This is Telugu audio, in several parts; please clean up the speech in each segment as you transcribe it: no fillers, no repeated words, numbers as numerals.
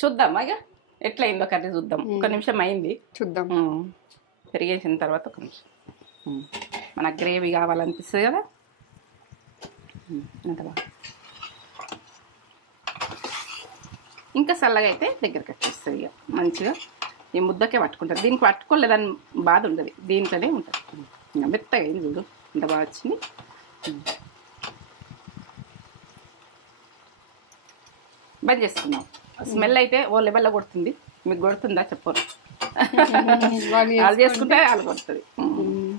చూద్దామా ఇక ఎట్లయిందో కర్రీ చూద్దాం. ఒక నిమిషం అయింది చూద్దాం. పెరిగేసిన తర్వాత ఒక నిమిషం మనకు గ్రేవీ కావాలనిపిస్తుంది కదా. ఎంత బాగా ఇంకా చల్లగా అయితే దగ్గరికి వచ్చేస్తుంది. ఇక మంచిగా ఈ ముద్దకే పట్టుకుంటుంది. దీనికి పట్టుకోలేదని బాధ ఉండదు, దీంట్లోనే ఉంటుంది. ఇంకా మెత్తగా అయింది చూడు, ఇంత బాగా వచ్చింది. బంద్ చేసుకున్నాం. స్మెల్ అయితే ఓ లెవెల్లో కొడుతుంది. మీకు కొడుతుందా చెప్పరు, వాళ్ళు చేసుకుంటే వాళ్ళు కొడుతుంది.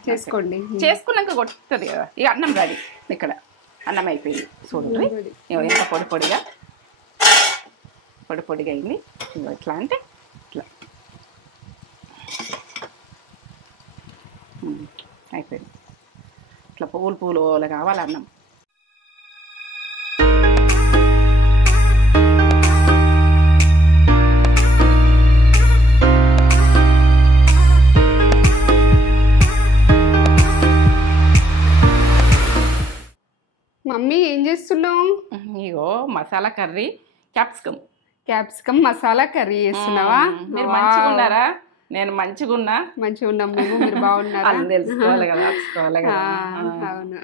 చేసుకోండి, చేసుకున్నాక కొడుతుంది కదా. ఇక అన్నం రెడీ. ఇక్కడ అన్నం అయిపోయింది చూడండి. ఎంత పొడి పొడిగా అయింది. ఎట్లా అంటే ఇట్లా అయిపోయింది. ఇట్లా పువ్వులు కావాలి అన్నం. మమ్మీ ఏం చేస్తున్నావు? ఇగో masala curry capsicum masala curry చేస్తున్నావా? మీరు మంచిగా ఉన్నారా? నేను మంచిగా ఉన్నాం మేము. మీరు బాగున్నారా? తెలుసుకోవాలి కదా. అవును.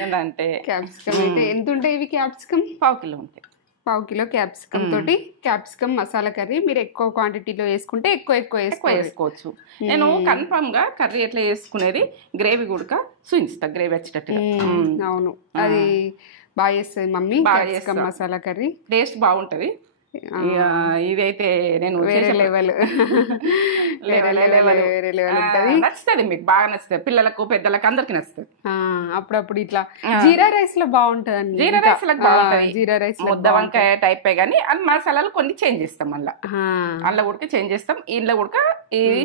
ఏంటంటే క్యాప్సికమ్ అయితే ఎంత ఉంటాయి ఇవి? క్యాప్సికమ్ 1/2 కిలో ఉంటాయి. 1/2 కిలో క్యాప్సికమ్ తోటి క్యాప్సికమ్ మసాలా కర్రీ. మీరు ఎక్కువ క్వాంటిటీలో వేసుకుంటే ఎక్కువ వేసుకోవచ్చు. నేను కన్ఫర్మ్ గా కర్రీ ఎట్లా చేసుకునేది గ్రేవీ కూడా చూపిస్తా. గ్రేవీ వచ్చేటట్టుగా. అవును, అది బాగా చేస్తుంది mummy. Capsicum masala curry taste బాగుంటది. ఇదైతే నేను వేరే లెవెల్ నచ్చుతుంది. మీకు బాగా నచ్చుతుంది, పిల్లలకు పెద్దలకు అందరికి నచ్చుతుంది. అప్పుడప్పుడు ఇట్లా జీరా రైస్ లో బాగుంటది. జీరా రైస్ లకు బాగుంటది. జీరా రైస్ ముద్ద వంకాయ టైప్ గానీ అది మసాలాలు కొన్ని చేంజ్ చేస్తాం. మళ్ళీ అందులో కూడా చేంజ్ చేస్తాం, ఇంట్లో కూడా ఇది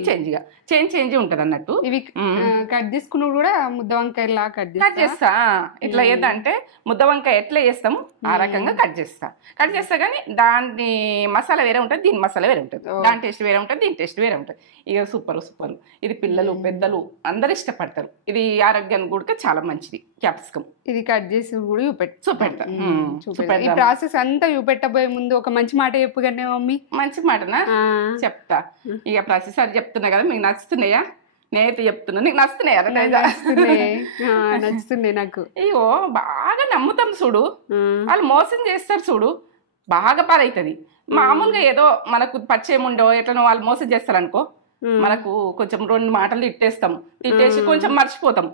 చేంజ్ ఉంటది అన్నట్టు. ఇవి కట్ చేసుకున్న కూడా ముద్ద వంకాయ కట్ చేస్తా. ఇట్లా ఏదంటే ముద్ద వంకాయ ఎట్లా చేస్తాము ఆ రకంగా కట్ చేస్తా కానీ దాని మసాలా వేరే ఉంటుంది, దీని మసాలా వేరే ఉంటుంది. దాని టేస్ట్ వేరే ఉంటుంది, దీని టేస్ట్ వేరే ఉంటుంది. ఇక సూపర్. ఇది పిల్లలు పెద్దలు అందరు ఇష్టపడతారు. ఇది ఆరోగ్యానికి కూడా చాలా మంచిది. క్యాప్సికమ్ ఇది కట్ చేసి కూడా చూపెడతా. ఈ ప్రాసెస్ అంతా చూపెట్టబోయే ముందు ఒక మంచి మాట చెప్పు కానీ మమ్మీ. మంచి మాటనా చెప్తా. ఇక ప్రాసెస్ అది చెప్తున్నా కదా, మీకు నచ్చుతున్నాయా? నేనైతే చెప్తున్నా, నీకు నచ్చుతున్నాయా? నచ్చుతున్నాయి నాకు. అయ్యో బాగా నమ్ముతాం చూడు, వాళ్ళు మోసం చేస్తారు చూడు, బాగా పాలవుతుంది. మామూలుగా ఏదో మనకు పరిచయం ఉండో ఎట్లనో వాళ్ళు మోసం చేస్తారనుకో, మనకు కొంచెం 2 మాటలు తిట్టేసి కొంచెం మర్చిపోతాం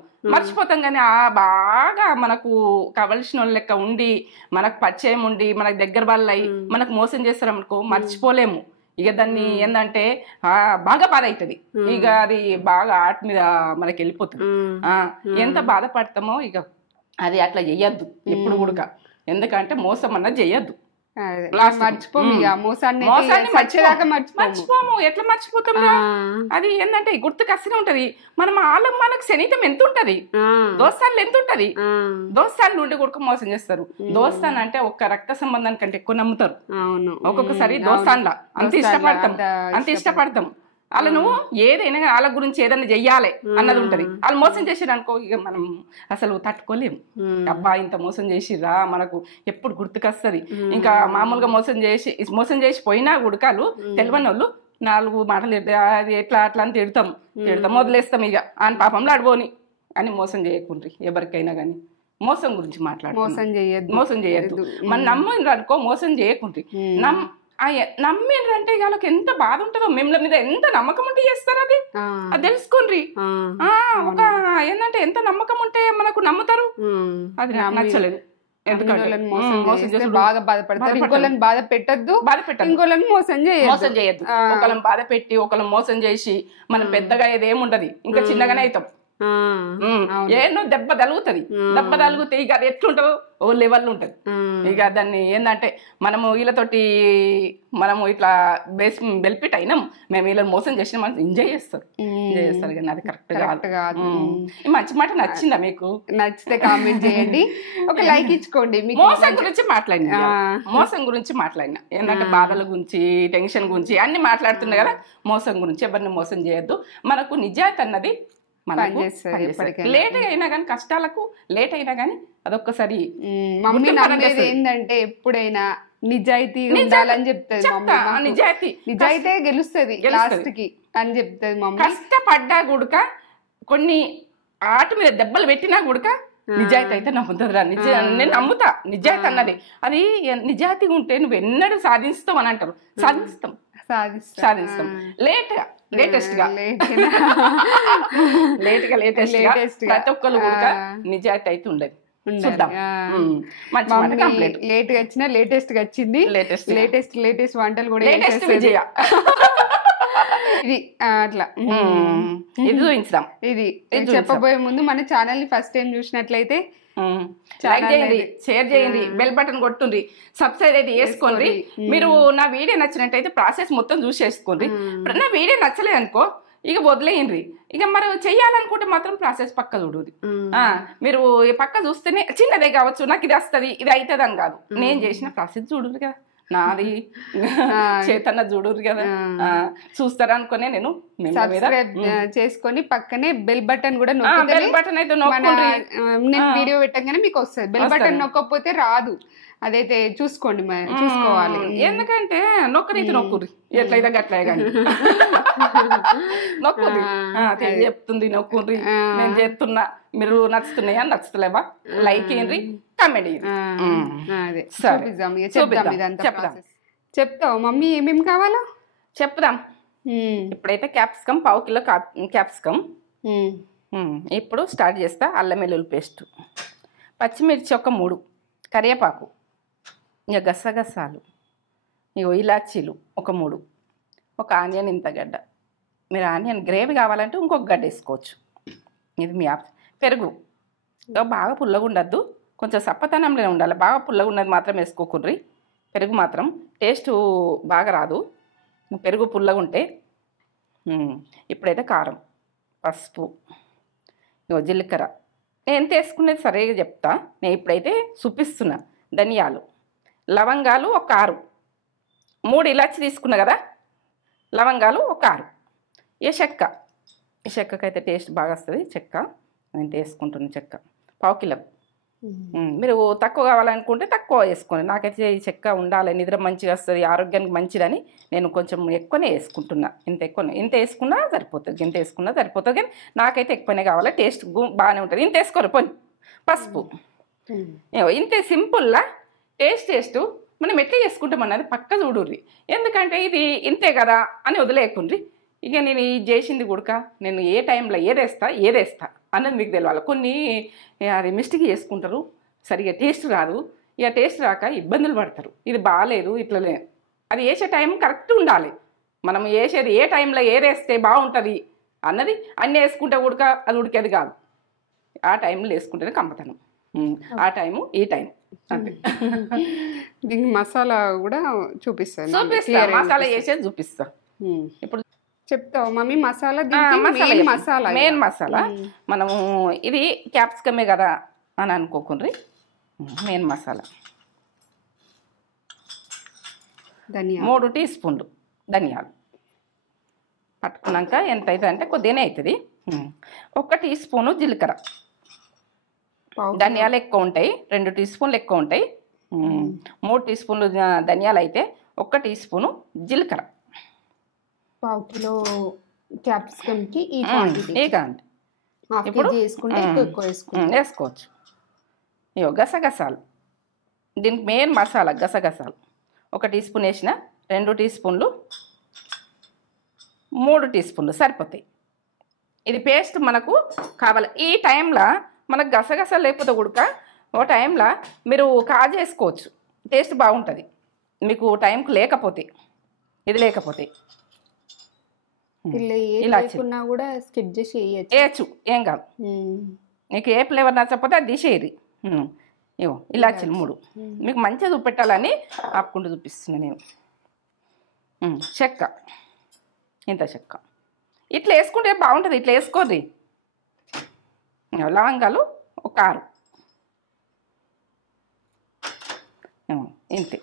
కానీ బాగా మనకు కావలసిన లెక్క ఉండి మనకు పరిచయం ఉండి మనకు దగ్గర వాళ్ళు అయ్యి మనకు మోసం చేస్తారనుకో మర్చిపోలేము. ఇక దాన్ని ఏంటంటే బాగా బాధ అవుతుంది. ఇక అది బాగా ఆట మీద మనకి వెళ్ళిపోతుంది. ఎంత బాధపడతామో ఇక అది అట్లా చెయ్యొద్దు ఎప్పుడు కూడా. ఎందుకంటే మోసం అన్నది చెయ్యొద్దు. మర్చిపోము. ఎట్లా మర్చిపోతాం? అది ఏంటంటే గుర్తుకు అసలు ఉంటది. మనకు శనితం ఎంత ఉంటది, దోస్తాన్లు ఎంత ఉంటది. దోస్తాన్లు ఉండి కూడా మోసం చేస్తారు. దోస్తాన్ అంటే ఒక రక్త సంబంధానికి కంటే ఎక్కువ నమ్ముతారు. ఒక్కొక్కసారి దోస్తాన్లా అంత ఇష్టపడతాం. వాళ్ళ నువ్వు ఏదైనా వాళ్ళ గురించి ఏదైనా చెయ్యాలి అన్నది ఉంటది. వాళ్ళు మోసం చేసిరు అనుకో ఇక మనం అసలు తట్టుకోలేము. అబ్బా ఇంత మోసం చేసిరా మనకు ఎప్పుడు గుర్తుకొస్తుంది. ఇంకా మామూలుగా మోసం చేసి పోయినా గుడకాలు తెలియని వాళ్ళు 4 మాటలు అది ఎట్లా అట్లా అని తిడతాం వదిలేస్తాం. ఇక ఆయన పాపంలో అడిపోని అని మోసం చేయకుండ్రి. ఎవరికైనా కానీ మోసం గురించి మోసం చేయొద్దు. మన నమ్మిండ్రు అనుకో మోసం చేయకుండ్రి. నమ్మిండ్రంటే వాళ్ళకి ఎంత బాధ ఉంటుందో, మిమ్మల్ని మీద ఎంత నమ్మకం ఉంటే చేస్తారు. అది తెలుసుకోండి. ఒక ఏంటంటే ఎంత నమ్మకం ఉంటే మనకు నమ్ముతారు. అది నచ్చలేదు. బాగా బాధపడతారు. ఇంకోళ్ళని బాధ పెట్టద్దు, ఇంకోళ్ళని మోసం చేయొద్దు. ఒకళ్ళని బాధ పెట్టి ఒకళ్ళని మోసం చేసి మనం పెద్దగా ఏదేముండదు, ఇంకా చిన్నగానే అవుతాం. ఏనో దెబ్బ తలుగుతే ఇక అది ఎట్లుంటుందో ఓ లెవెల్ ఉంటుంది. ఇక దాన్ని ఏంటంటే మనము వీళ్ళతోటి మనము ఇట్లా బెనిఫిట్ అయినాం, మేము వీళ్ళని మోసం చేసినాం అని ఎంజాయ్ చేస్తారు కానీ అది కరెక్ట్ కాదు. మంచి మాట నచ్చిందా మీకు? నచ్చితే కామెంట్ చేయండి, ఒక లైక్ ఇచ్చుకోండి. మోసం గురించి మాట్లాడినా ఏంటంటే బాధల గురించి టెన్షన్ గురించి అన్ని మాట్లాడుతున్నా కదా. మోసం గురించి ఎవరిని మోసం చేయొద్దు. మనకు నిజాయితీ అన్నది లేట్ అయినా కానీ కష్టాలకు లేట్ అయినా కానీ అదొక్కసారి మమ్మీ నమ్మేది ఏంటంటే ఎప్పుడైనా నిజాయితీ ఉండాలని చెప్తుంది చెప్తా మమ్మీ. నిజాయితీ నిజాయితీ గెలుస్తుంది లాస్ట్ కి అని చెప్తుంది మమ్మీ. కష్టపడ్డా గుడక కొన్ని ఆట మీద దెబ్బలు పెట్టినా గుడక నిజాయితీ అయితే నమ్ముతుందిరా. నేను నమ్ముతా నిజాయితీ అన్నది. అది నిజాయితీగా ఉంటే నువ్వు ఎన్నడూ సాధిస్తావు అని అంటారు. సాధిస్తాం లేటెస్ట్ గా ప్రతి ఒక్కరు కూడా నిజాయితీ అయితే ఉండదు. లేట్ గా వచ్చినా లేటెస్ట్ గా వచ్చింది. లేటెస్ట్ వంటలు కూడా విజయ ఇది అట్లా ఇది చూపించాం. ఇది చెప్పబోయే ముందు మన ఛానల్ ని ఫస్ట్ టైం చూసినట్లయితే లైక్ చేయండి, షేర్ చేయండి, బెల్ బటన్ కొట్టుండ్రి, సబ్స్క్రైబ్ అయితే చేసుకోండి. మీరు నా వీడియో నచ్చినట్టయితే ప్రాసెస్ మొత్తం చూసేసుకోండి. నా వీడియో నచ్చలేదు అనుకో ఇక వదిలేయండి. ఇక మరి చెయ్యాలనుకుంటే మాత్రం ప్రాసెస్ పక్క చూడుది. మీరు పక్క చూస్తేనే చిన్నదే కావచ్చు, నాకు ఇది వస్తుంది ఇది అవుతుంది అని కాదు. నేను చేసిన ప్రాసెస్ చూడురు కదా, నాది చేతన్న చూడురు కదా, చూస్తారా అనుకునే నేను సబ్స్క్రైబ్ చేసుకొని పక్కనే బెల్ బటన్ కూడా బెల్ బటన్ అయితే నేను వీడియో పెట్టగానే మీకు వస్తుంది. బెల్ బటన్ నొక్కపోతే రాదు. అదైతే చూసుకోండి, చూసుకోవాలి. ఎందుకంటే నొక్కరైతే నొక్కుర్రి ఎట్లయితే గట్లే కానీ నొక్కుర్రి చెప్తుంది నొక్కుర్రి. నేను చెప్తున్నా మీరు నచ్చుతున్నాయా నచ్చుతలేవా లైక్ ఏంటి కామెంట్ చెప్తావు మమ్మీ ఏమేమి కావాలో చెప్దాం. ఇప్పుడైతే క్యాప్సికమ్ 1/2 కిలో క్యాప్సికమ్. ఇప్పుడు స్టార్ట్ చేస్తా. అల్లం వెల్లుల్లి పేస్ట్, పచ్చిమిర్చి ఒక 3, కరివేపాకు, ఇక గసగసాలు, ఇగో ఇలాచీలు ఒక 3, ఒక ఆనియన్ ఇంత గడ్డ. మీరు ఆనియన్ గ్రేవీ కావాలంటే ఇంకొక గడ్డ వేసుకోవచ్చు. ఇది మీ పెరుగు బాగా పుల్లగా ఉండద్దు, కొంచెం సప్పతనంలో ఉండాలి. బాగా పుల్లగా ఉన్నది మాత్రం వేసుకోకుర్రి. పెరుగు మాత్రం టేస్ట్ బాగా రాదు, పెరుగు పుల్లగా ఉంటే. ఇప్పుడైతే కారం, పసుపు, ఇగో జీలకర్ర. నేను ఎంత వేసుకునేది సరిగా చెప్తా. నేను ఇప్పుడైతే చూపిస్తున్నా. ధనియాలు, లవంగాలు ఒక 6, 3 ఇలాచి తీసుకున్నా కదా, లవంగాలు ఒక 6. ఈ చెక్కకైతే టేస్ట్ బాగా వస్తుంది. చెక్క నేను వేసుకుంటున్నాను. చెక్క 1/2 కిలో. మీరు తక్కువ కావాలనుకుంటే తక్కువ వేసుకోండి. నాకైతే ఈ చెక్క ఉండాలి, నిద్ర మంచిగా వస్తుంది, ఆరోగ్యానికి మంచిదని నేను కొంచెం ఎక్కువనే వేసుకుంటున్నా. ఇంత వేసుకున్నా సరిపోతుంది, ఇంత వేసుకున్నా సరిపోతుంది. కానీ నాకైతే ఎక్కువనే కావాలి, టేస్ట్ బాగానే ఉంటుంది. ఇంత వేసుకోరు. పోనీ పసుపు ఇంతే. సింపుల్లా టేస్ట్ మనం ఎట్లా చేసుకుంటాం అన్నది పక్క చూడుర్రి. ఎందుకంటే ఇది ఇంతే కదా అని వదిలేయకుండ్రి. ఇక నేను ఇది చేసింది గుడక నేను ఏ టైంలో ఏదేస్తా అన్నది మీకు తెలియాలి. కొన్ని అది మిస్టేక్ చేసుకుంటారు, సరిగా టేస్ట్ రాదు. ఇక టేస్ట్ రాక ఇబ్బందులు పడతారు. ఇది బాగాలేదు ఇట్లనే. అది వేసే టైం కరెక్ట్ ఉండాలి. మనం వేసేది ఏ టైంలో ఏదేస్తే బాగుంటుంది అన్నది అన్నీ వేసుకుంటే ఉడక అది ఉడికేది కాదు. ఆ టైంలో వేసుకుంటేనే కమ్మతనం. ఆ టైము ఈ టైం అంతే. దీనికి మసాలా కూడా చూపిస్తా. మసాలా వేసేది చూపిస్తా. ఇప్పుడు చెప్తావు మమ్మీ మసాలా. మెయిన్ మసాలా మనము ఇది క్యాప్సికమే కదా అని అనుకోకుండ్రి. మెయిన్ మసాలా 3 టీ స్పూన్లు ధనియాలు. పట్టుకున్నాక ఎంత అవుతుంది అంటే కొద్దిగానే అవుతుంది. 1 టీ స్పూను జీలకర్ర. ధనియాలు ఎక్కువ ఉంటాయి, 2 టీ స్పూన్లు ఎక్కువ ఉంటాయి. 3 టీ స్పూన్లు ధనియాలు అయితే 1 టీ స్పూను జీలకర్ర. 1/2 కిలో క్యాప్సికమ్ కి ఇప్పుడు వేసుకోవచ్చు. ఇగో గసగసాలు. దీనికి మెయిన్ మసాలా గసగసాలు. 1 టీ స్పూన్ వేసిన, 2 టీ స్పూన్లు, 3 టీ స్పూన్లు సరిపోతాయి. ఇది పేస్ట్ మనకు కావాలి. ఈ టైంలో మనకు గసగసాలు లేకపోతే ఉడక ఓ టైంలో మీరు కాజేసుకోవచ్చు, టేస్ట్ బాగుంటుంది. మీకు టైంకు లేకపోతే ఇది లేకపోతే కూడా స్కిప్ చేసి వేయచ్చు, ఏం కాదు. నీకు ఏ ఫ్లేవర్ నచ్చకపోతే అది తీసేయరు. ఇవో ఇలాచీలు 3 మీకు మంచిగా చూపెట్టాలని ఆపుకుంటూ చూపిస్తున్నాను నేను. చెక్క ఇంత చెక్క ఇట్లా వేసుకుంటే బాగుంటుంది. ఇట్లా వేసుకోర్రి. లవంగాలు ఒక 6. ఇంతే.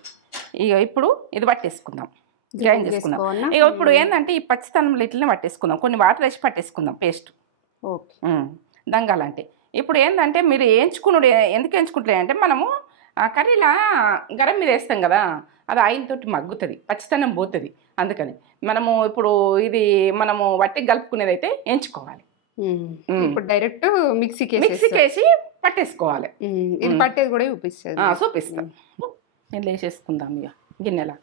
ఇక ఇప్పుడు ఇది పట్టేసుకుందాం, గ్రైండ్ చేసుకుందాం. ఇక ఇప్పుడు ఏంటంటే ఈ పచ్చితనంలో ఇట్లనే పట్టేసుకుందాం. కొన్ని వాటర్ వేసి పట్టేసుకుందాం పేస్ట్. ఓకే. దంగాలంటే ఇప్పుడు ఏంటంటే మీరు వేయించుకున్నాడు. ఎందుకు వేయించుకుంటారు అంటే మనము ఆ కర్రీలా గరం మీద వేస్తాం కదా, అది ఆయిల్తోటి మగ్గుతుంది, పచ్చితనం పోతుంది. అందుకని మనము ఇప్పుడు ఇది మనము వట్టి కలుపుకునేది అయితే ఎంచుకోవాలి. ఇప్పుడు డైరెక్ట్ మిక్సీకి వేసి పట్టేసుకోవాలి. ఇది పట్టేది కూడా చూపిస్తాం. నేను వేసేసుకుందాం ఇక గిన్నెలా.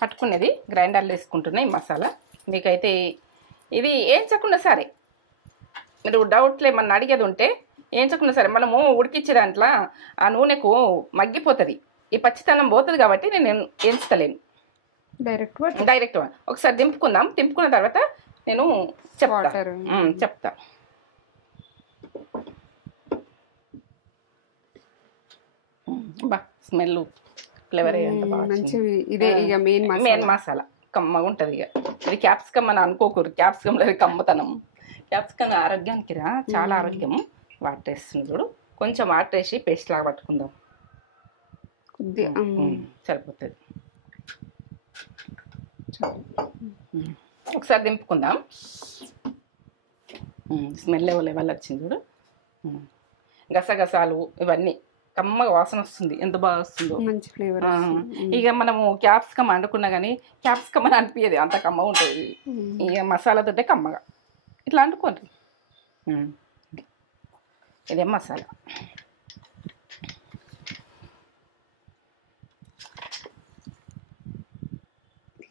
పట్టుకునేది గ్రైండర్లో వేసుకుంటున్నాయి మసాలా. మీకైతే ఇది ఏంచకుండా సరే, మీరు డౌట్లు ఏమన్నా అడిగేది ఉంటే ఏంచకుండా సరే, మనము ఉడికిచ్చే దాంట్లో ఆ నూనెకు మగ్గిపోతుంది, ఈ పచ్చితనం పోతుంది కాబట్టి నేను ఎంచుతలేను. డైరెక్ట్ ఒకసారి దింపుకుందాం. దింపుకున్న తర్వాత నేను చెప్తా. బా స్మెల్ ఫ్లేవర్ ఇదే ఇక మెయిన్ మసాలా కమ్మగా ఉంటుంది. ఇక ఇది క్యాప్సికమ్ అని అనుకోకూరు, క్యాప్సికమ్ లేదు కమ్మతనం. క్యాప్సికమ్ ఆరోగ్యానికి చాలా ఆరోగ్యం. వాటర్ వేస్తుంది చూడు, కొంచెం వాటర్ వేసి పేస్ట్ లాగా పట్టుకుందాం, సరిపోతుంది. ఒకసారి దింపుకుందాం. స్మెల్ లెవెల్ వచ్చింది చూడు, గసగసాలు ఇవన్నీ కమ్మగా వాసన వస్తుంది, ఎంత బాగా వస్తుందో, మంచి ఫ్లేవర్. ఇక మనము క్యాప్సికమ్ వండుకున్నా కానీ క్యాప్సికమ్ అని అనిపించేది, అంత కమ్మగా ఉంటుంది. ఇక మసాలాతోటే కమ్మగా ఇట్లా వండుకోండి. ఇదే మసాలా.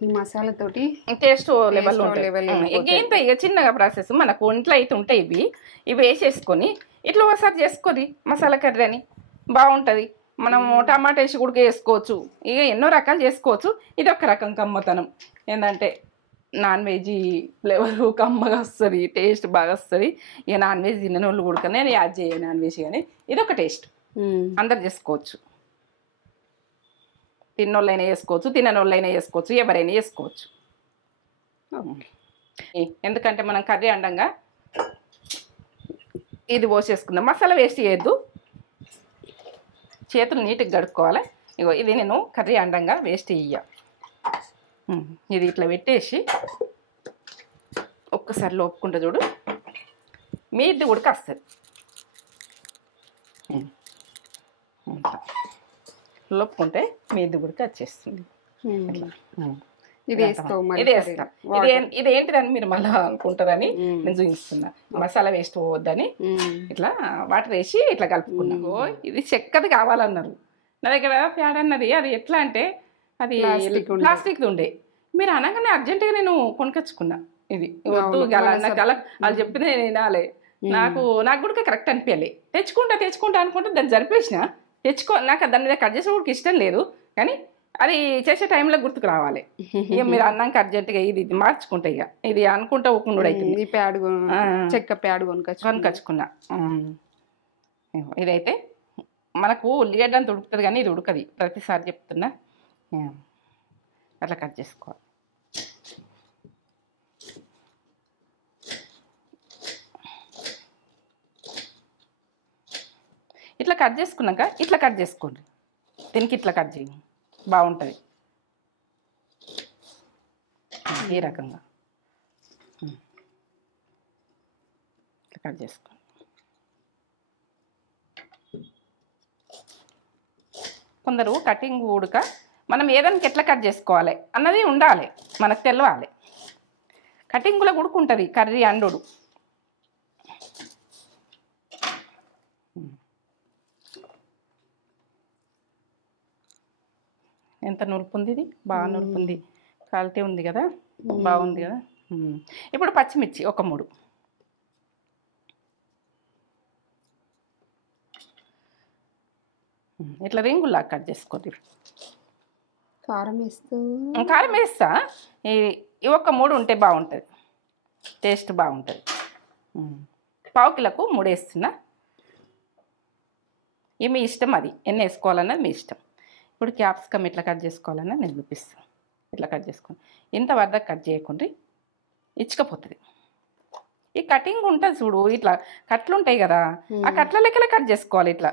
ఈ మసాలాతోటి టేస్ట్ లెవెల్ ఇంత ఇక చిన్నగా ప్రాసెస్ మనకు ఇంట్లో అయితే ఉంటాయి. ఇవి వేసేసుకొని ఇట్లా ఒకసారి చేసుకొని మసాలా కర్రీ అని బాగుంటుంది. మనము టమాటా వేసి కూడా వేసుకోవచ్చు, ఇక ఎన్నో రకాలు చేసుకోవచ్చు. ఇది ఒక రకం కమ్మతనం ఏంటంటే నాన్ వెజ్ ఫ్లేవర్ కమ్మగా వస్తుంది, టేస్ట్ బాగా వస్తుంది. ఇక నాన్ వెజ్ తిన్న వాళ్ళు కూడా నేను యాడ్ చేయను నాన్ వెజ్, కానీ ఇది ఒక టేస్ట్ అందరు చేసుకోవచ్చు. తిన్నోళ్ళైనా వేసుకోవచ్చు, తిననోళ్ళైనా వేసుకోవచ్చు, ఎవరైనా వేసుకోవచ్చు. ఎందుకంటే మనం కర్రీ అండంగా ఇది పోసేసుకుందాం. మసాలా వేస్ట్ చేయొద్దు, చేతులు నీట్గా కడుక్కోవాలి. ఇగో ఇది నేను కర్రీ అండంగా వేస్ట్ చెయ్య. ఇది ఇట్లా పెట్టేసి ఒక్కసారి లోపుకుంటా చూడు, మీది ఉడక వస్తుంది. లోపుకుంటే మీది ఉడక వచ్చేస్తుంది. ఇది వేస్తా. ఇది ఏంటిదని మీరు మళ్ళీ అనుకుంటారని నేను చూపిస్తున్నా. మసాలా వేస్ట్ పోవద్దని ఇట్లా వాటర్ వేసి ఇట్లా కలుపుకున్నా. ఇది చెక్కది కావాలన్నారు నా దగ్గర, ప్యాడ్ అన్నది. అది ఎట్లా అంటే అది ప్లాస్టిక్ది ఉండే, మీరు అనగానే అర్జెంటుగా నేను కొనుకొచ్చుకున్నా. ఇది వద్దు గల వాళ్ళు చెప్పింది నేను వినాలి. నాకు కూడా కరెక్ట్ అనిపించాలి. తెచ్చుకుంటా అనుకుంటే దాన్ని జరిపేసిన నాకు దాని మీద కట్ చేసే కూడా ఇష్టం లేదు, కానీ అది చేసే టైంలో గుర్తుకు రావాలి. ఇక మీరు అన్నాక అర్జెంటుగా ఇది మార్చుకుంటా. ఇక ఇది అనుకుంటా ఊకుండా అవుతుంది. చెక్క ప్యాడ్ కొనుకొచ్చుకున్నా. ఇదైతే మనకు ఉల్లిగడ్డ అంత ఉడుకుతుంది, కానీ ఇది ఉడకది. ప్రతిసారి చెప్తున్నా అట్లా కట్ చేసుకోవాలి. ఇట్లా కట్ చేసుకున్నాక ఇట్లా కట్ చేసుకోండి. దీనికి ఇట్లా కట్ చేయండి, బాగుంటుంది. ఈ రకంగా ఇట్లా కట్ చేసుకోండి. కొందరు కటింగ్ ఉడక మనం ఏదానికి ఎట్లా కట్ చేసుకోవాలి అన్నది ఉండాలి, మనకు తెలవాలి. కటింగ్లో ఉడుకుంటుంది కర్రీ అండు. ఎంత నులుపుంది, ఇది బాగా నులుపుంది, క్వాలిటీ ఉంది కదా, బాగుంది కదా. ఇప్పుడు పచ్చిమిర్చి ఒక 3. ఇట్లా రింగుల్లా కట్ చేసుకోండి. కారం వేస్తా. ఇవి ఒక 3 ఉంటే బాగుంటుంది, టేస్ట్ బాగుంటుంది. 1/2 కిలోకు 3 వేస్తున్నా. ఇవి మీ ఇష్టం, అది ఎన్ని వేసుకోవాలన్నది మీ ఇష్టం. ఇప్పుడు క్యాప్సికమ్ ఎట్లా కట్ చేసుకోవాలన్నా నేను చూపిస్తాను. ఇట్లా కట్ చేసుకోండి. ఇంత వరద కట్ చేయకుండా ఇచ్చుకపోతుంది. ఈ కటింగ్ ఉంటుంది చూడు, ఇట్లా కట్లు ఉంటాయి కదా, ఆ కట్ల లెక్కలే కట్ చేసుకోవాలి. ఇట్లా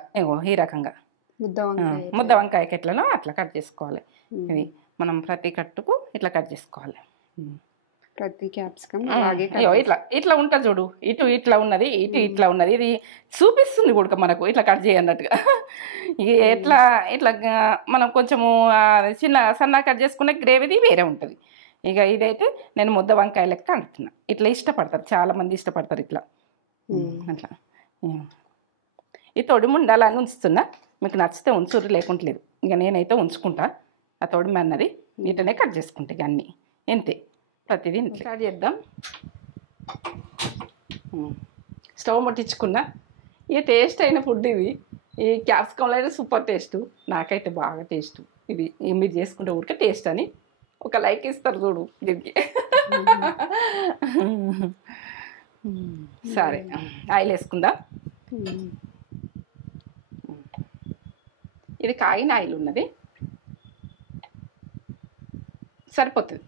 ఈ రకంగా ముద్ద వంకాయకి ఎట్లనో అట్లా కట్ చేసుకోవాలి. ఇది మనం ప్రతి కట్టుకు ఇట్లా కట్ చేసుకోవాలి. ప్రతి క్యాప్సికమ్ అలాగే అయ్యో ఇట్లా ఇట్లా ఉంటుంది చూడు, ఇటు ఇట్లా ఉన్నది, ఇటు ఇట్లా ఉన్నది. ఇది చూపిస్తుంది కూడా మనకు ఇట్లా కట్ చేయన్నట్టుగా. ఇది ఎట్లా ఇట్లా మనం కొంచెము చిన్న సన్న కట్ చేసుకునే గ్రేవీది వేరే ఉంటుంది. ఇక ఇదైతే నేను ముద్ద వంకాయ లెక్క అంటున్నా. ఇట్లా ఇష్టపడతారు, చాలా మంది ఇష్టపడతారు ఇట్లా. అట్లా ఈ తొడిమి ఉండాలని ఉంచుతున్నా. మీకు నచ్చితే ఉంచురు, లేకుంటలేదు. ఇక నేనైతే ఉంచుకుంటా. ఆ తొడిమి అన్నది నీటనే కట్ చేసుకుంటా. ఇక అన్నీ ఇంతే, ప్రతిదీ స్టార్ట్ చేద్దాం. స్టవ్ ముట్టించుకున్నా. ఇక టేస్ట్ అయిన ఫుడ్ ఇది. ఈ క్యాప్సికంలో అయితే సూపర్ టేస్ట్, నాకైతే బాగా టేస్ట్ ఇది. మీరు చేసుకుంటే ఊరికే టేస్ట్ అని ఒక లైక్ ఇస్తారు చూడు దీనికి. సరే, ఆయిల్ వేసుకుందా. ఇది కాగిన ఆయిల్ ఉన్నది, సరిపోతుంది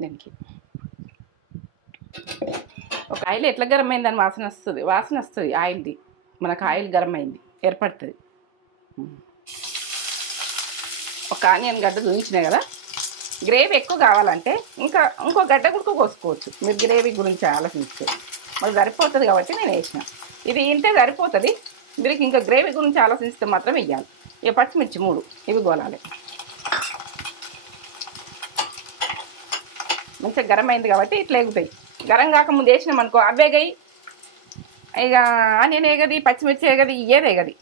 దీనికి. ఒక ఆయిల్ ఎట్లా గరం అయిందని వాసన వస్తుంది ఆయిల్ది. మనకు ఆయిల్ గరం అయింది ఏర్పడుతుంది. ఒక ఆనియన్ గడ్డ చూపించినాయి కదా. గ్రేవీ ఎక్కువ కావాలంటే ఇంకో గడ్డ కూడా కోసుకోవచ్చు. మీరు గ్రేవీ గురించి ఆలోచిస్తే మరి సరిపోతుంది కాబట్టి నేను వేసిన. ఇది ఇంతే సరిపోతుంది. మీరు ఇంకా గ్రేవీ గురించి ఆలోచిస్తే మాత్రం వేయాలి. ఇక పచ్చిమిర్చి 3 ఇవి గోలాలి. మంచిగా గరం అయింది కాబట్టి ఇట్లా ఎగుతాయి. గరం కాకముందు వేసినాం అనుకో అవేగాయి. ఇక ఆనియన్ వేగది, పచ్చిమిర్చి వేగది, ఇయ్యేది వేగది.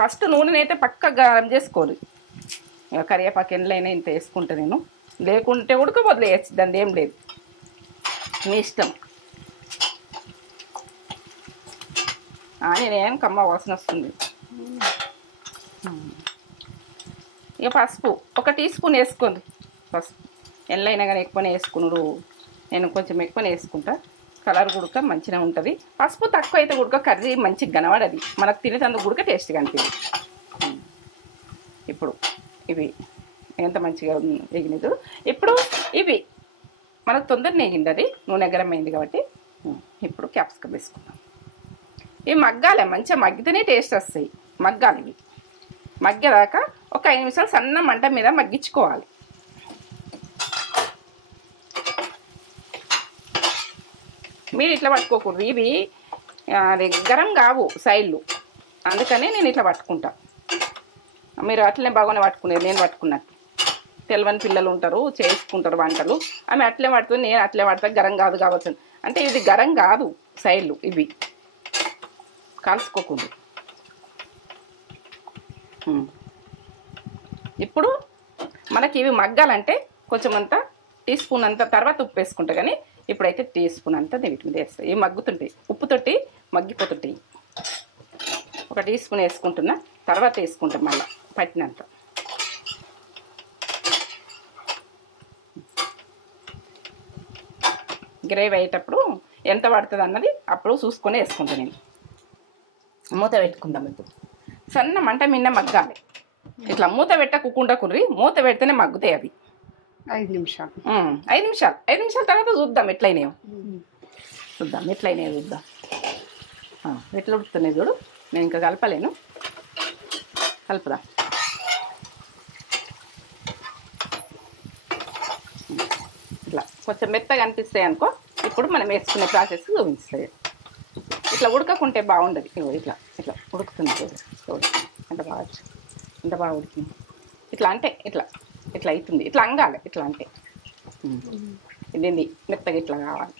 ఫస్ట్ నూనెనైతే పక్క గరం చేసుకోరు. ఇక కరివేపాకు ఎండ్లైనా ఇంత వేసుకుంటా నేను. లేకుంటే ఉడక వదిలేయచ్చు, దాన్ని ఏం లేదు, మీ ఇష్టం. ఆనియన్ కమ్మ వాసన వస్తుంది. ఇక పసుపు 1 టీ స్పూన్ వేసుకోండి. పసుపు ఎండ్లైనా కానీ ఎక్కువనే వేసుకున్నాడు. నేను కొంచెం ఎక్కువనే వేసుకుంటా. కలర్ గుడక మంచిగా ఉంటుంది. పసుపు తక్కువ అయితే గుడక కర్రీ మంచిగా కనబడది. మనకు తినేటందుకు గుడక టేస్ట్గా అనిపిస్తుంది. ఇప్పుడు ఇవి ఎంత మంచిగా వేగినది. ఇప్పుడు ఇవి మనకు తొందరగా వేగింది, అది నూనె గరం అయింది కాబట్టి. ఇప్పుడు క్యాప్సికమ్ వేసుకుందాం. ఇవి మగ్గాలి, మంచిగా మగ్గితేనే టేస్ట్ వస్తాయి. మగ్గాలి ఇవి. మగ్గేదాకా ఒక 5 నిమిషాలు సన్న మంట మీద మగ్గించుకోవాలి. మీరు ఇట్లా పట్టుకోకూడదు, ఇవి గరం కావు సైడ్లు, అందుకని నేను ఇట్లా పట్టుకుంటా. మీరు అట్లనే బాగానే పట్టుకునేది, నేను పట్టుకున్నట్టు. తెలవని పిల్లలు ఉంటారు, చేసుకుంటారు వంటలు. ఆమె అట్లే పడుతుంది, నేను అట్లే పడతా. గరం కాదు కావచ్చు అంటే ఇది గరం కాదు సైడ్లు, ఇవి కాల్చుకోకూడదు. ఇప్పుడు మనకి ఇవి మగ్గాలంటే కొంచెం అంతా టీ స్పూన్ అంతా తర్వాత ఉప్పు వేసుకుంటా. కానీ ఇప్పుడైతే టీ స్పూన్ అంతా వీటి మీద వేస్తాయి. ఇవి మగ్గుతుంటాయి, ఉప్పుతోటి మగ్గిపోతుంటాయి. 1 టీ స్పూన్ వేసుకుంటున్నా, తర్వాత వేసుకుంటాం మళ్ళీ పట్టినంత. గ్రేవీ అయ్యేటప్పుడు ఎంత పడుతుంది అన్నది అప్పుడు చూసుకొని వేసుకుంటాను నేను. మూత పెట్టుకుందాం. ఇప్పుడు సన్న మంట మిన్న మగ్గాలి. ఇట్లా మూత పెట్టకుండా కుర్రి, మూత పెడితేనే మగ్గుతాయి అవి. 5 నిమిషాలు 5 నిమిషాలు 5 నిమిషాల తర్వాత చూద్దాం ఎట్లయినాయో. చూద్దాం. ఎట్లా ఉడుకుతున్నాయి చూడు. నేను ఇంకా కలపలేను, కలుపుదా. ఇట్లా కొంచెం మెత్తగా అనిపిస్తాయి అనుకో. ఇప్పుడు మనం వేసుకునే ప్రాసెస్ చూపిస్తాయి. ఇట్లా ఉడకకుంటే బాగుండదు. ఇట్లా ఇట్లా ఉడుకుతుంది చూడు. ఎంత బాగా ఉడికింది. ఇట్లా అంటే ఇట్లా అవుతుంది. ఇట్లా అంగాలి. ఇట్లా అంటే ఇది మెత్తగా ఇట్లా కావాలి.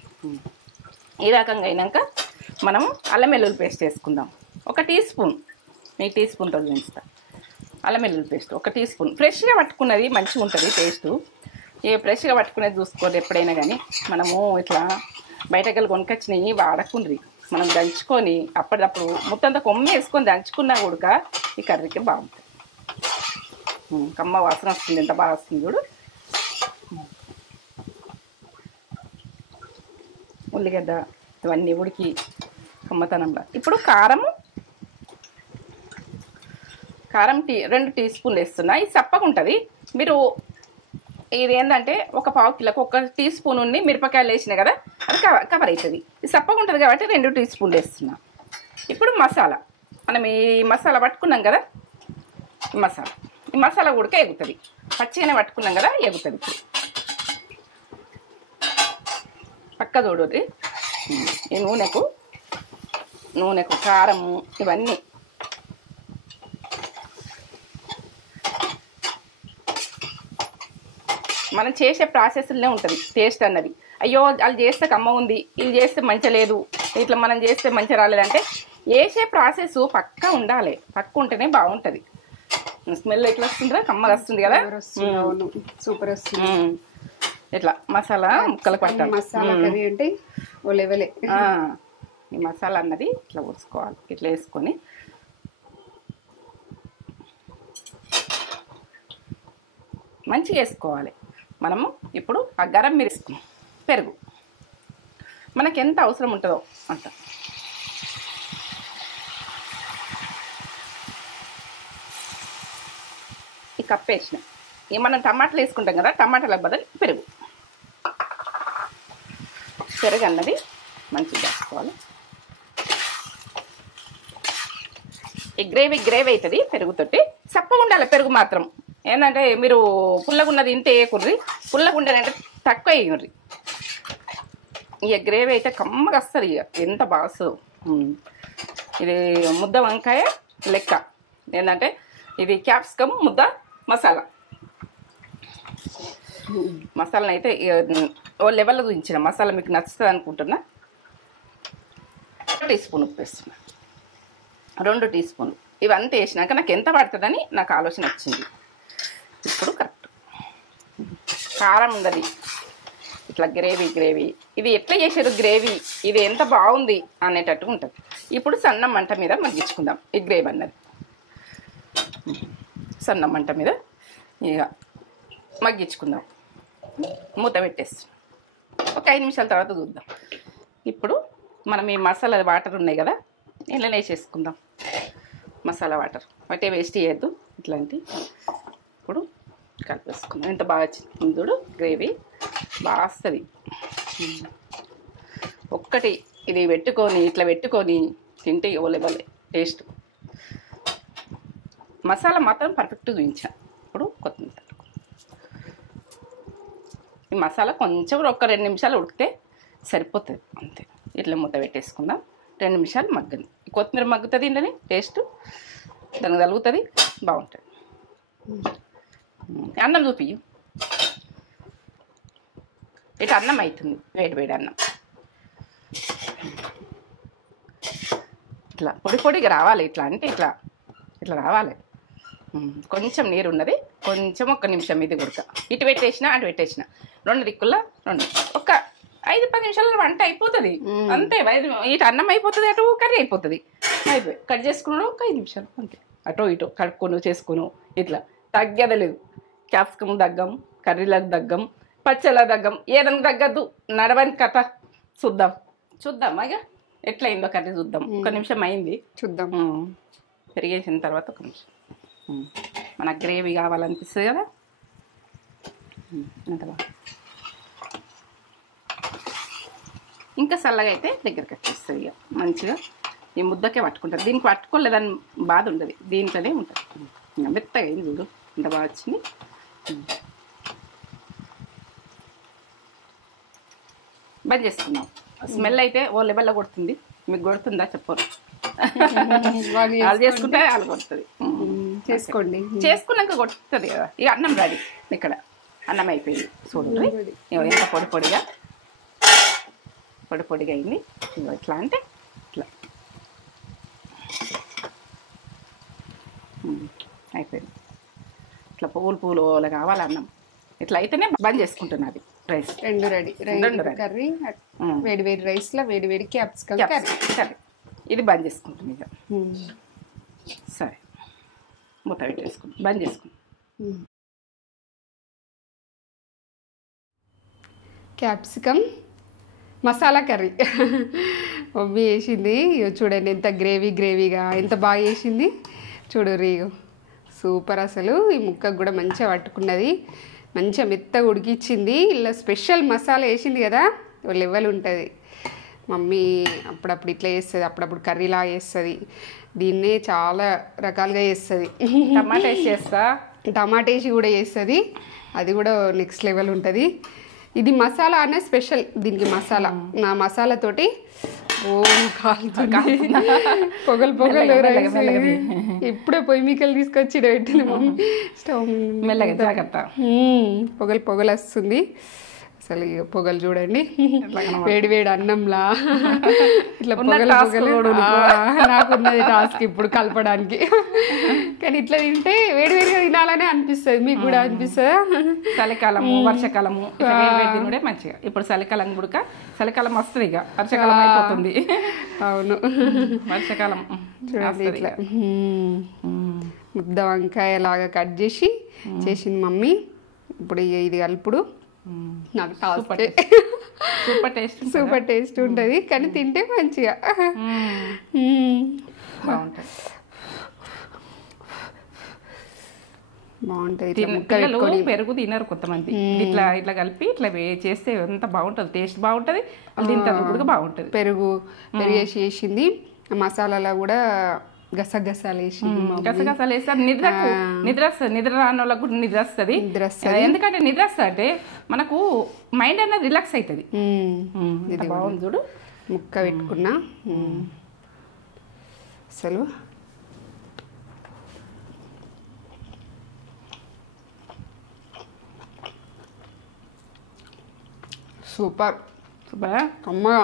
ఈ రకంగా అయినాక మనము అల్లం వెల్లుల్లి పేస్ట్ వేసుకుందాం. 1 టీ స్పూన్, మీకు టీ స్పూన్తో పెంచుతా. అల్లం వెల్లుల్లి పేస్ట్ 1 టీ స్పూన్. ఫ్రెష్గా పట్టుకున్నది మంచిగా ఉంటుంది టేస్ట్. ఫ్రెష్గా పట్టుకునేది చూసుకోండి ఎప్పుడైనా కానీ. మనము ఇట్లా బయటకెళ్ళి కొనుకొచ్చినవి వాడకుండ్రి. మనం దంచుకొని అప్పటిదప్పుడు ముత్తంతా కొమ్మ వేసుకొని దంచుకున్నా కూడా ఈ కర్రీకి బాగుంటుంది. కమ్మ వాసన వస్తుంది, ఎంత బాగా వస్తుంది చూడు. ఉల్లిగడ్డ ఇవన్నీ ఉడికి కమ్మతనంగా. ఇప్పుడు కారం 2 టీ స్పూన్లు వేస్తున్నా. ఇది చప్పగా ఉంటుంది. మీరు ఇది ఏంటంటే 1/4 కిలోకి 1 టీ స్పూన్ ఉండి మిరపకాయలు వేసినాయి కదా, అది కవర్ అవుతుంది. ఇది చప్పగా ఉంటుంది కాబట్టి 2 టీ స్పూన్లు వేస్తున్నా. ఇప్పుడు మసాలా, మనం ఈ మసాలా పట్టుకున్నాం కదా, ఈ మసాలా ఉడక ఎగుతుంది. పచ్చిగానే పట్టుకున్నాం కదా, ఎగుతుంది. చక్క చూడండి. ఈ నూనెకు కారము ఇవన్నీ మనం చేసే ప్రాసెస్లోనే ఉంటుంది టేస్ట్ అన్నది. అయ్యో వాళ్ళు చేస్తే కమ్మ ఉంది, ఇది చేస్తే మంచిగా లేదు, ఇట్లా మనం చేస్తే మంచిగా రాలేదంటే వేసే ప్రాసెస్ పక్కా ఉండాలి. పక్క ఉంటేనే బాగుంటుంది. స్మెల్ ఎట్లా వస్తుందిరా, కమ్మగా వస్తుంది కదా, సూపర్ వస్తుంది. ఇట్లా మసాలా ముక్కలు పట్టాలి. మసాలా కర్రీ అంటే ఓ లెవెలే. ఈ మసాలా అన్నది ఇట్లా పోసుకోవాలి. ఇట్లా వేసుకొని మంచిగా వేసుకోవాలి. మనము ఇప్పుడు ఆ గరం మిరిసుకు పెరుగు మనకి ఎంత అవసరం ఉంటుందో అంత. ఈ కప్ వేసిన మనం టమాటాలు వేసుకుంటాం కదా, టమాటాల బదులు పెరుగు అన్నది మంచిగా వేసుకోవాలి. ఈ గ్రేవీ అవుతుంది పెరుగుతోటి. చప్పగా ఉండాలి పెరుగు మాత్రం. ఏంటంటే మీరు పుల్లగున్నది ఇంత వేయకుర్రి, పుల్లగుండేదంటే తక్కువ వేయకుర్రి. ఇక గ్రేవీ అయితే కమ్మగా వస్తుంది. ఇక ఎంత బాగా వస్తుందో. ఇది ముద్ద వంకాయ లెక్క. ఏంటంటే ఇది క్యాప్సికమ్ ముద్ద మసాలా అయితే ఓ లెవెల్లో చూపించిన మసాలా మీకు నచ్చుతుంది అనుకుంటున్నా. 1 టీ స్పూన్ ఉప్పు వేస్తున్నా, 2 టీ స్పూన్లు. ఇవంతా వేసినాక నాకు ఎంత పడుతుందని నాకు ఆలోచన వచ్చింది. ఇప్పుడు కరెక్ట్ కారం ఉండదు. ఇట్లా గ్రేవీ ఇది ఎట్లా చేసారు గ్రేవీ, ఇది ఎంత బాగుంది అనేటట్టుగా ఉంటుంది. ఇప్పుడు సన్న మంట మీద మగ్గించుకుందాం. ఈ గ్రేవీ అన్నది సన్న మంట మీద ఇక మగ్గించుకుందాం. మూత పెట్టేస్తాం. ఒక 5 నిమిషాల తర్వాత చూద్దాం. ఇప్పుడు మనం ఈ మసాలా వాటర్ ఉన్నాయి కదా, ఇళ్ళనే వేసేసుకుందాం. మసాలా వాటర్ వాటి వేస్ట్ చేయొద్దు. ఇట్లాంటి ఇప్పుడు కలిపేసుకుందాం. ఎంత బాగా వచ్చింది చూడు, గ్రేవీ బాగా వస్తుంది. ఒక్కటి ఇది ఇట్లా పెట్టుకొని తింటే ఇవ్వలేవలే టేస్ట్. మసాలా మాత్రం పర్ఫెక్ట్ చూపించాను. ఇప్పుడు కొత్తిమీర ఈ మసాలా కొంచెం ఒక 2 నిమిషాలు ఉడికితే సరిపోతుంది అంతే. ఇట్లా మూత పెట్టేసుకుందాం. 2 నిమిషాలు మగ్గని కొత్తిమీర మగ్గుతుంది. ఇంటనే టేస్ట్ దానికి తగులుతుంది, బాగుంటుంది. అన్నం చూపి. ఇట్లా అన్నం అవుతుంది, వేడి అన్నం. ఇట్లా పొడిగా రావాలి. ఇట్లా అంటే ఇట్లా రావాలి. కొంచెం నీరు ఉన్నది, కొంచెం 1 నిమిషం ఇది ఉడక. ఇటు పెట్టేసిన అటు పెట్టేసిన 2 దిక్కుల్లో 2 ఒక 5-10 నిమిషాల్లో వంట అయిపోతుంది అంతే. ఇటు అన్నం అయిపోతుంది, అటు కర్రీ అయిపోతుంది. అయిపోయి కట్ చేసుకున్నాడు ఒక 5 నిమిషాలు అంతే. అటో ఇటో కడుక్కోను చేసుకోను. ఇట్లా తగ్గేది లేదు. క్యాప్సికమ్ తగ్గం, కర్రీలకు తగ్గం, పచ్చళ్ళ తగ్గం, ఏదైనా తగ్గద్దు. నడవని కథ చూద్దాం ఇక ఎట్లయిందో కర్రీ చూద్దాం. 1 నిమిషం అయింది చూద్దాం. పెరిగేసిన తర్వాత 1 నిమిషం మనకు గ్రేవీ కావాలనిపిస్తుంది కదా. అంత బాగా ఇంకా చల్లగా అయితే దగ్గరికి వచ్చేస్తుంది. ఇక మంచిగా ఈ ముద్దకే పట్టుకుంటుంది. దీనికి పట్టుకోలేదని బాధ ఉండదు, దీంట్లోనే ఉంటుంది. మెత్తగా అయింది చూడు, ఇంత బాగా వచ్చింది. బంద్ చేసుకున్నాం. స్మెల్ అయితే ఓ లెవెల్లో కొడుతుంది. మీకు కొడుతుందా చెప్పరు. వాళ్ళు చేసుకుంటే వాళ్ళు కొడుతుంది. చేసుకున్నాక కొడుతుంది కదా. ఇక అన్నం రెడీ. ఇక్కడ అన్నం అయిపోయింది చూడండి. ఎంత పొడిగా అయింది. ఇట్లా అంటే ఇట్లా అయిపోయింది. ఇట్లా పువ్వులు అలా కావాలి అన్నం. ఇట్లా అయితేనే బంద్ చేసుకుంటున్నది రైస్. 2 రెడీ. కర్రీ వేడి రైస్లో వేడి క్యాప్సికమ్ కర్రీ. ఇది బంద్ చేసుకుంటుంది ఇక. సరే మూత పెట్టేసుకుంటాం, బంద్ చేసుకుంటాం. క్యాప్సికమ్ మసాలా కర్రీ మమ్మీ వేసింది. చూడండి ఎంత గ్రేవీగా ఎంత బాగా వేసింది చూడు రీగు. సూపర్ అసలు. ఈ ముక్కకు కూడా మంచిగా పట్టుకున్నది, మంచిగా మెత్తగా ఉడికిచ్చింది. ఇలా స్పెషల్ మసాలా వేసింది కదా, లెవెల్ ఉంటుంది. మమ్మీ అప్పుడప్పుడు ఇట్లా చేస్తుంది, అప్పుడప్పుడు కర్రీలా చేస్తుంది. దీన్నే చాలా రకాలుగా చేస్తుంది. టమాటా వేసి కూడా చేస్తుంది. అది కూడా నెక్స్ట్ లెవెల్ ఉంటుంది. ఇది మసాలా అనే స్పెషల్ దీనికి మసాలా నా మసాలా తోటి ఓ కాలుతుంది పొగలు పొగలు ఇప్పుడే పొయ్యి మీకలు తీసుకొచ్చి పెట్టింది మమ్మీ స్టవ్ మెల్లగా జాగ్రత్త పొగలు పొగలు వస్తుంది అసలు పొగలు చూడండి వేడి వేడి అన్నంలా ఇట్లా పొగలు పొగలు నాకున్నది టాస్క్ ఇప్పుడు కలపడానికి కానీ ఇట్లా తింటే వేడి వేడిగా తినాలనే అనిపిస్తుంది మీకు కూడా అనిపిస్తుందా చలికాలము వర్షాకాలము తినుడే మంచిగా ఇప్పుడు చలికాలం కూడా చలికాలం వస్తుంది ఇక వర్షాకాలం అయిపోతుంది అవును వర్షాకాలం చూడండి ఇట్లా ముద్ద వంకాయ లాగా కట్ చేసి చేసింది మమ్మీ ఇప్పుడు ఇది కలుపుడు నాకు సూపర్ టేస్ట్ ఉంటుంది కానీ తింటే మంచిగా బాగుంటది పెరుగు తినరు కొంతమంది ఇట్లా ఇట్లా కలిపి ఇట్లా చేస్తే ఎంత బాగుంటది టేస్ట్ బాగుంటది తింటారు కూడా బాగుంటది పెరుగు వేసి వేసింది మసాలాలో కూడా గసగసాలు వేసింది గసగసాలు వేస్తే నిద్ర వస్తుంది నిద్ర రాని వాళ్ళకి కూడా నిద్ర వస్తుంది ఎందుకంటే నిద్ర వస్తుంది అంటే మనకు మైండ్ అనేది రిలాక్స్ అవుతుంది బాగుంది చూడు ముక్క పెట్టుకున్నా అసలు సూపర్ సూపర్ కమ్మగా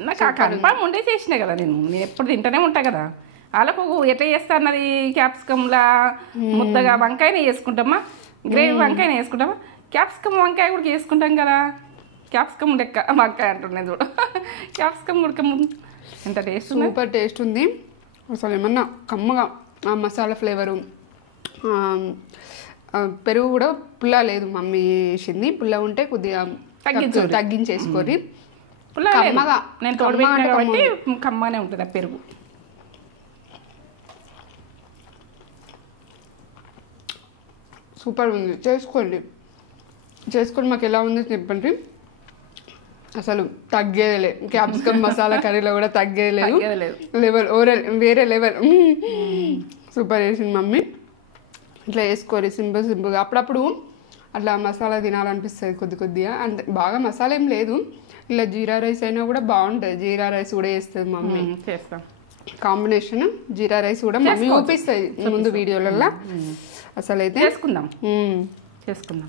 నాకు ఆ కన్ఫామ్ ఉండే చేసిన కదా నేను ఎప్పుడు తింటూనే ఉంటా కదా వాళ్ళకు ఎట్లా చేస్తా అన్నది క్యాప్సికంలా ముద్దగా వంకాయనే చేసుకుంటామా గ్రేవీ వంకాయనే చేసుకుంటామా క్యాప్సికం వంకాయ కూడా చేసుకుంటాం కదా క్యాప్సికం లెక్క వంకాయ అంటున్నాయి చూడ క్యాప్సికం ఉడక ఎంత టేస్ట్ సూపర్ టేస్ట్ ఉంది అసలు ఏమన్నా కమ్మగా ఆ మసాలా ఫ్లేవరు పెరుగు కూడా పుల్ల లేదు మమ్మీ వేసింది పుల్ల ఉంటే కొద్దిగా తగ్గించేసుకొని కమ్మగా నేను తోడబెట్టినా కాబట్టి కమ్మగానే ఉంటుంది ఆ పెరుగు సూపర్ ఉంది చేసుకొని మాకు ఎలా ఉందో చెప్పండి అసలు తగ్గేదిలే క్యాప్సికమ్ మసాలా కర్రీలో కూడా తగ్గేది లేదు లెవెల్ వేరే లెవెల్ సూపర్ వేసింది మమ్మీ ఇట్లా వేసుకోరు సింపుల్గా అప్పుడప్పుడు అట్లా మసాలా తినాలనిపిస్తుంది కొద్దిగా అంతే బాగా మసాలా ఏం లేదు ఇలా జీరా రైస్ అయినా కూడా బాగుంటుంది జీరా రైస్ కూడా వేస్తుంది మమ్మీ చేస్తాం కాంబినేషన్ జీరా రైస్ కూడా మమ్మీ చూపిస్తుంది ముందు వీడియోలలో అసలు అయితే చేసుకుందాం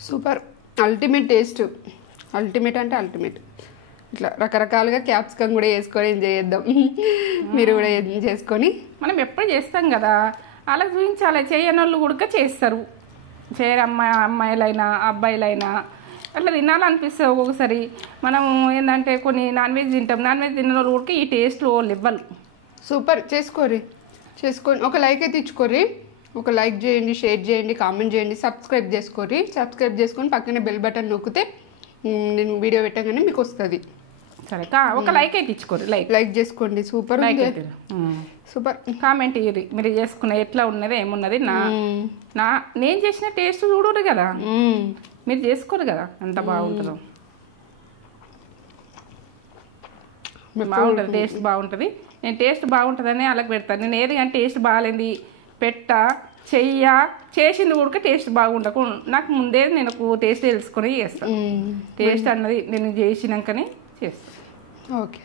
సూపర్ అల్టిమేట్ టేస్ట్ అల్టిమేట్ అంటే అల్టిమేట్ ఇట్లా రకరకాలుగా క్యాప్సికం కూడా వేసుకొని ఎంజాయ్ చేద్దాం మీరు కూడా చేసుకొని మనం ఎప్పుడు చేస్తాం కదా అలా చూపించాలి చేయని వాళ్ళు కూడా చేస్తారు చేయరు అమ్మాయిలైనా అబ్బాయిలైనా అట్లా తినాలనిపిస్తుంది ఒక్కొక్కసారి మనం ఏంటంటే కొన్ని నాన్ వెజ్ తింటాం నాన్ వెజ్ తిన్న వాళ్ళు కూడా ఈ టేస్ట్ వాళ్ళు ఇవ్వాలి సూపర్ చేసుకొని ఒక లైక్ అయితే ఇచ్చుకోరి ఒక లైక్ చేయండి షేర్ చేయండి కామెంట్ చేయండి సబ్స్క్రైబ్ చేసుకొని పక్కనే బెల్ బటన్ నొక్కితే నేను వీడియో పెట్టగానే మీకు వస్తుంది సరే ఒక లైక్ అయితే ఇచ్చుకోరు లైక్ చేసుకోండి సూపర్ సూపర్ కామెంట్ ఇయ్యి మీరు చేసుకున్న ఎట్లా ఉన్నది ఏమున్నది నేను చేసిన టేస్ట్ చూడరు కదా మీరు చేసుకోరు కదా ఎంత బాగుంటుందో బాగుంటుంది టేస్ట్ బాగుంటుంది నేను టేస్ట్ బాగుంటుందని అలాగ పెడతాను నేను ఏది కానీ టేస్ట్ బాగాలేంది చేసింది కూడా టేస్ట్ బాగుండకు నాకు ముందే నేను టేస్ట్ తెలుసుకొని చేస్తాను టేస్ట్ అన్నది నేను చేసినాకనే చేస్తాను ఓకే